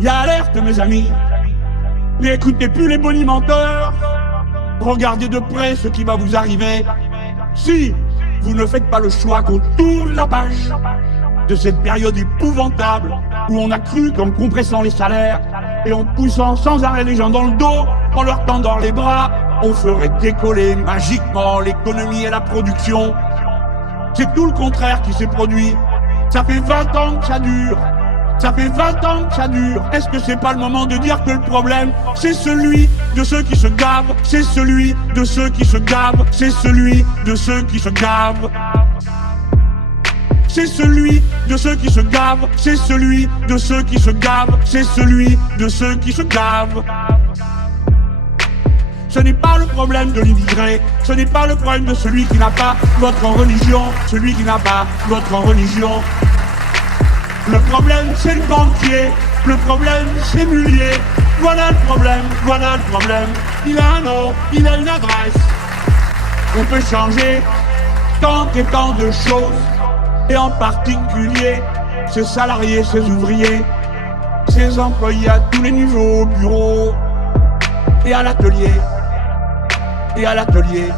Y a alerte, mes amis. N'écoutez plus les bonimenteurs. Regardez de près ce qui va vous arriver. Si vous ne faites pas le choix qu'on tourne la page de cette période épouvantable où on a cru qu'en compressant les salaires et en poussant sans arrêt les gens dans le dos, en leur tendant les bras, on ferait décoller magiquement l'économie et la production. C'est tout le contraire qui s'est produit. Ça fait 20 ans que ça dure. Ça fait 20 ans que ça dure. Est-ce que c'est pas le moment de dire que le problème, c'est celui de ceux qui se gavent, c'est celui de ceux qui se gavent, c'est celui de ceux qui se gavent. C'est celui de ceux qui se gavent, c'est celui de ceux qui se gavent, c'est celui de ceux qui se gavent. Ce n'est pas le problème de l'immigré, ce n'est pas le problème de celui qui n'a pas votre religion, celui qui n'a pas votre religion. Le problème c'est le banquier, le problème c'est Mullier. Voilà le problème, voilà le problème. Il a un nom, il a une adresse. On peut changer tant et tant de choses. Et en particulier, ses salariés, ses ouvriers, ses employés à tous les niveaux, au bureau et à l'atelier. Et à l'atelier.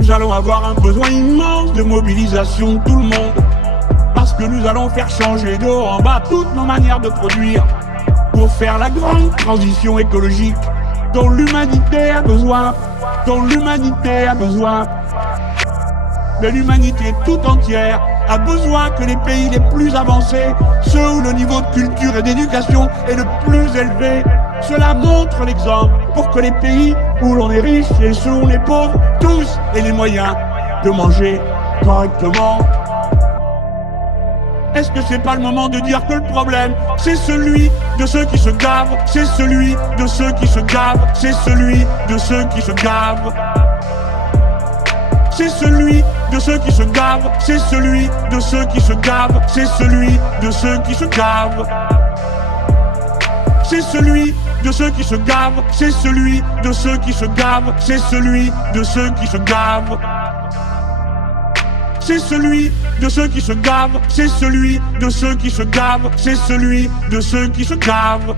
Nous allons avoir un besoin immense de mobilisation de tout le monde. Parce que nous allons faire changer de haut en bas toutes nos manières de produire pour faire la grande transition écologique dont l'humanité a besoin, dont l'humanité a besoin. Mais l'humanité tout entière a besoin que les pays les plus avancés, ceux où le niveau de culture et d'éducation est le plus élevé, cela montre l'exemple pour que les pays où l'on est riche et ceux où on est pauvre, tous aient les moyens de manger correctement. Est-ce que c'est pas le moment de dire que le problème, c'est celui de ceux qui se gavent, c'est celui de ceux qui se gavent, c'est celui de ceux qui se gavent. C'est celui de ceux qui se gavent, c'est celui de ceux qui se gavent, c'est celui de ceux qui se gavent. C'est celui de ceux qui se gavent, c'est celui de ceux qui se gavent, c'est celui de ceux qui se gavent. C'est celui de ceux qui se gavent, c'est celui de ceux qui se gavent, c'est celui de ceux qui se gavent.